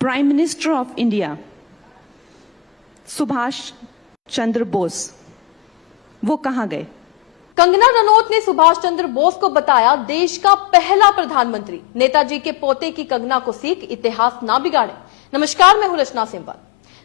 Prime minister of India Subhash Chandra Bose वो कहां गए? कंगना रनौत ने सुभाष चंद्र बोस को बताया देश का पहला प्रधानमंत्री। नेताजी के पोते की कंगना को सीख, इतिहास ना बिगाड़े। नमस्कार, मैं हूं रचना सिंपल।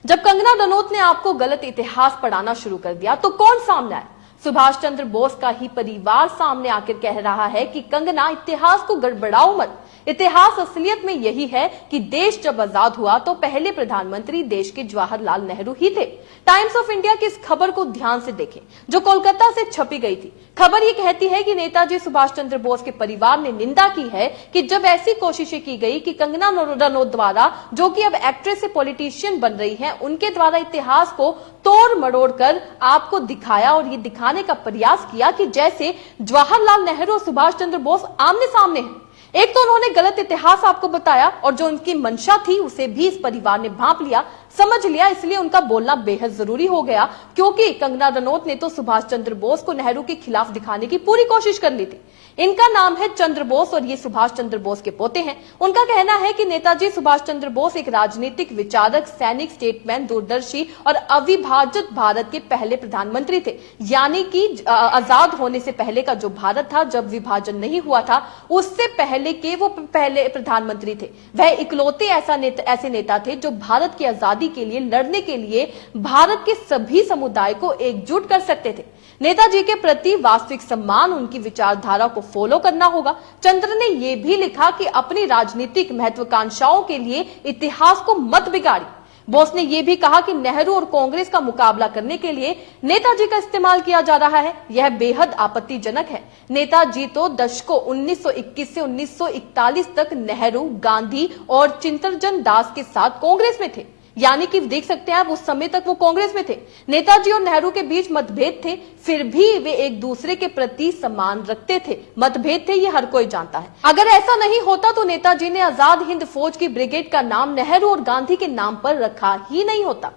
जब कंगना रनौत ने आपको गलत इतिहास पढ़ाना शुरू कर दिया तो कौन सामने आया? सुभाष चंद्र बोस का ही परिवार सामने आकर कह रहा है कि कंगना इतिहास को गड़बड़ाओ मत। इतिहास असलियत में यही है कि देश जब आजाद हुआ तो पहले प्रधानमंत्री देश के जवाहरलाल नेहरू ही थे। टाइम्स ऑफ इंडिया की इस खबर को ध्यान से देखें जो कोलकाता से छपी गई थी। खबर ये कहती है कि नेताजी सुभाष चंद्र बोस के परिवार ने निंदा की है कि जब ऐसी कोशिशें की गई कि कंगना रनौत द्वारा, जो कि अब एक्ट्रेस से पॉलिटिशियन बन रही हैं, उनके द्वारा इतिहास को तोड़ मरोड़ कर आपको दिखाया और ये दिखाने का प्रयास किया कि जैसे जवाहरलाल नेहरू और सुभाष चंद्र बोस आमने सामने हैं। एक तो उन्होंने गलत इतिहास आपको बताया और जो उनकी मंशा थी उसे भी इस परिवार ने भांप लिया, समझ लिया। इसलिए उनका बोलना बेहद जरूरी हो गया क्योंकि कंगना रनौत ने तो सुभाष चंद्र बोस को नेहरू के खिलाफ दिखाने की पूरी कोशिश कर ली थी। इनका नाम है चंद्र बोस और ये सुभाष चंद्र बोस के पोते हैं। उनका कहना है कि नेताजी सुभाष चंद्र बोस एक राजनीतिक विचारक, सैनिक, स्टेटमैन, दूरदर्शी और अविभाजित भारत के पहले प्रधानमंत्री थे। यानी कि आजाद होने से पहले का जो भारत था, जब विभाजन नहीं हुआ था, उससे पहले के वो पहले प्रधानमंत्री थे। वह इकलौते ऐसे नेता थे जो भारत की आजादी के लिए लड़ने के लिए भारत के सभी समुदाय को एकजुट कर सकते थे। नेताजी के प्रति वास्तविक सम्मान, उनकी विचारधारा को फॉलो करना होगा। चंद्र ने यह भी लिखा कि अपनी राजनीतिक महत्वाकांक्षाओं के लिए इतिहास को मत बिगाड़ी। बोस ने यह भी कहा कि नेहरू और कांग्रेस का मुकाबला करने के लिए नेताजी का इस्तेमाल किया जा रहा है, यह बेहद आपत्तिजनक है। नेताजी तो दशकों 1921 से 1941 तक नेहरू, गांधी और चित्तरंजन दास के साथ कांग्रेस में थे। यानी कि देख सकते हैं आप, उस समय तक वो कांग्रेस में थे। नेताजी और नेहरू के बीच मतभेद थे, फिर भी वे एक दूसरे के प्रति सम्मान रखते थे। मतभेद थे, ये हर कोई जानता है। अगर ऐसा नहीं होता तो नेताजी ने आजाद हिंद फौज की ब्रिगेड का नाम नेहरू और गांधी के नाम पर रखा ही नहीं होता।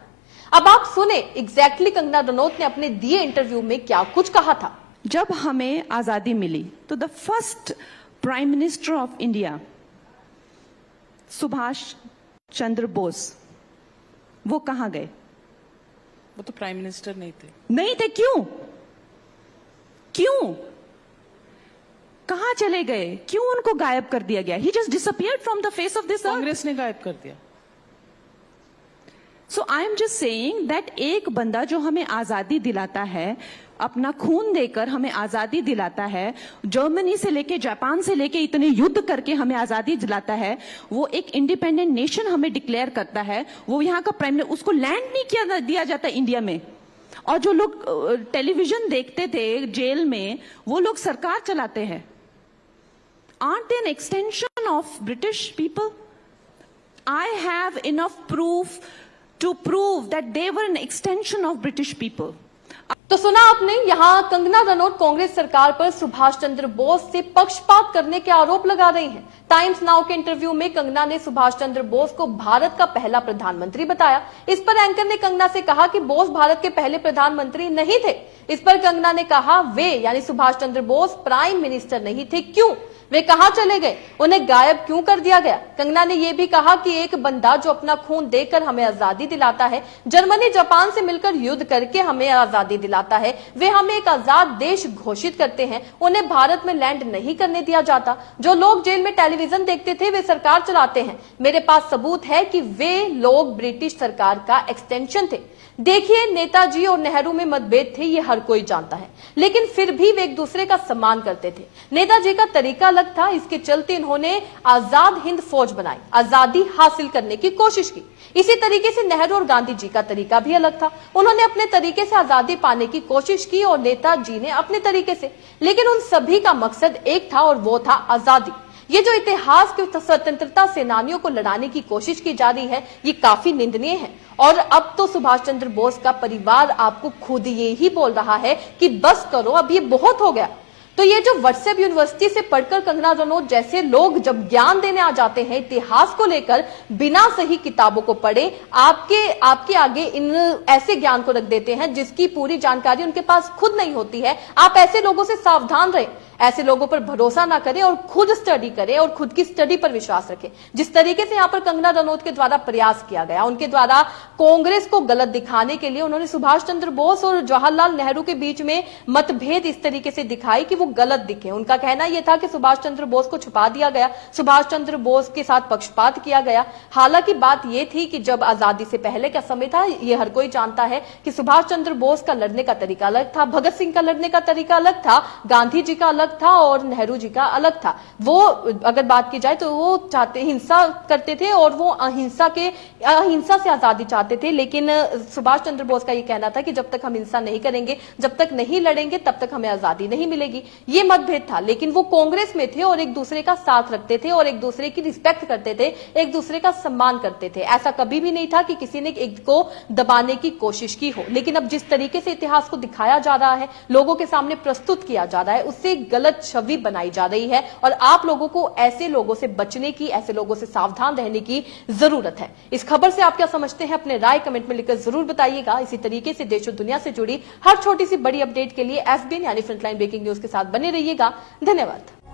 अब आप सुने एग्जैक्टली कंगना रनौत ने अपने दिए इंटरव्यू में क्या कुछ कहा था। जब हमें आजादी मिली तो the first prime minister of India Subhash Chandra Bose वो कहां गए? वो तो प्राइम मिनिस्टर नहीं थे। क्यों? कहां चले गए? क्यों उनको गायब कर दिया गया? He just disappeared from the face of this earth. Congress ने गायब कर दिया। So I am just saying that एक बंदा जो हमें आजादी दिलाता है, अपना खून देकर हमें आजादी दिलाता है, जर्मनी से लेके जापान से लेके इतने युद्ध करके हमें आजादी दिलाता है, वो एक इंडिपेंडेंट नेशन हमें डिक्लेयर करता है, वो यहाँ का प्राइम मिनिस्टर, उसको लैंड नहीं दिया जाता इंडिया में। और जो लोग टेलीविजन देखते थे जेल में, वो लोग सरकार चलाते हैं। Aren't they an extension of British people? I have enough proof to prove that they were an extension of British people. तो सुना आपने, यहाँ कंगना रनौत कांग्रेस सरकार पर सुभाष चंद्र बोस से पक्षपात करने के आरोप लगा रही हैं। टाइम्स नाउ के इंटरव्यू में कंगना ने सुभाष चंद्र बोस को भारत का पहला प्रधानमंत्री बताया। इस पर एंकर ने कंगना से कहा कि बोस भारत के पहले प्रधानमंत्री नहीं थे। इस पर कंगना ने कहा वे यानी सुभाष चंद्र बोस प्राइम मिनिस्टर नहीं थे। क्यों? वे कहां चले गए? उन्हें गायब क्यों कर दिया गया? कंगना ने यह भी कहा कि एक बंदा जो अपना खून देकर हमें आजादी दिलाता है, जर्मनी जापान से मिलकर युद्ध करके हमें आजादी दिलाता है, वे हमें एक आजाद देश घोषित करते हैं, उन्हें भारत में लैंड नहीं करने दिया जाता। जो लोग जेल में टेलीविजन देखते थे वे सरकार चलाते हैं। मेरे पास सबूत है कि वे लोग ब्रिटिश सरकार का एक्सटेंशन थे। देखिए, नेताजी और नेहरू में मतभेद थे, ये हर कोई जानता है, लेकिन फिर भी वे एक दूसरे का सम्मान करते थे। नेताजी का तरीका अलग था, इसके चलते इन्होंने आजाद हिंद फौज बनाई, आजादी हासिल करने की कोशिश की। इसी तरीके से नेहरू और गांधी जी का तरीका भी अलग था। उन्होंने अपने तरीके से आजादी पाने की कोशिश की और नेताजी ने अपने तरीके से, लेकिन उन सभी का मकसद एक था और वो था आजादी। ये जो इतिहास के स्वतंत्रता सेनानियों को लड़ाने की कोशिश की जा रही है, ये काफी निंदनीय है। और अब तो सुभाष चंद्र बोस का परिवार आपको खुद ये ही बोल रहा है कि बस करो, अब ये बहुत हो गया। तो ये जो व्हाट्सएप यूनिवर्सिटी से पढ़कर कंगना रनौत जैसे लोग जब ज्ञान देने आ जाते हैं इतिहास को लेकर, बिना सही किताबों को पढ़े आपके आगे इन ऐसे ज्ञान को रख देते हैं जिसकी पूरी जानकारी उनके पास खुद नहीं होती है। आप ऐसे लोगों से सावधान रहें। ऐसे लोगों पर भरोसा ना करें और खुद स्टडी करें और खुद की स्टडी पर विश्वास रखें। जिस तरीके से यहाँ पर कंगना रनौत के द्वारा प्रयास किया गया, उनके द्वारा कांग्रेस को गलत दिखाने के लिए उन्होंने सुभाष चंद्र बोस और जवाहरलाल नेहरू के बीच में मतभेद इस तरीके से दिखाई कि वो गलत दिखे। उनका कहना यह था कि सुभाष चंद्र बोस को छुपा दिया गया, सुभाष चंद्र बोस के साथ पक्षपात किया गया। हालांकि बात यह थी कि जब आजादी से पहले का समय था, यह हर कोई जानता है कि सुभाष चंद्र बोस का लड़ने का तरीका अलग था, भगत सिंह का लड़ने का तरीका अलग था, गांधी जी का अलग था और नेहरू जी का अलग था। वो अगर बात की जाए तो वो चाहते हिंसा करते थे और वो अहिंसा से आजादी चाहते थे। लेकिन सुभाष चंद्र बोस का ये कहना था कि जब तक हम हिंसा नहीं करेंगे, जब तक नहीं लड़ेंगे, तब तक हमें आजादी नहीं मिलेगी। ये मतभेद था। लेकिन वो कांग्रेस में थे और एक दूसरे का साथ रखते थे और एक दूसरे की रिस्पेक्ट करते थे, एक दूसरे का सम्मान करते थे। ऐसा कभी भी नहीं था कि किसी ने एक को दबाने की कोशिश की हो। लेकिन अब जिस तरीके से इतिहास को दिखाया जा रहा है, लोगों के सामने प्रस्तुत किया जा रहा है, उससे गलत छवि बनाई जा रही है और आप लोगों को ऐसे लोगों से बचने की, ऐसे लोगों से सावधान रहने की जरूरत है। इस खबर से आप क्या समझते हैं, अपने राय कमेंट में लिखकर जरूर बताइएगा। इसी तरीके से देश और दुनिया से जुड़ी हर छोटी सी बड़ी अपडेट के लिए FBN यानी फ्रंटलाइन ब्रेकिंग न्यूज के साथ बने रहिएगा। धन्यवाद।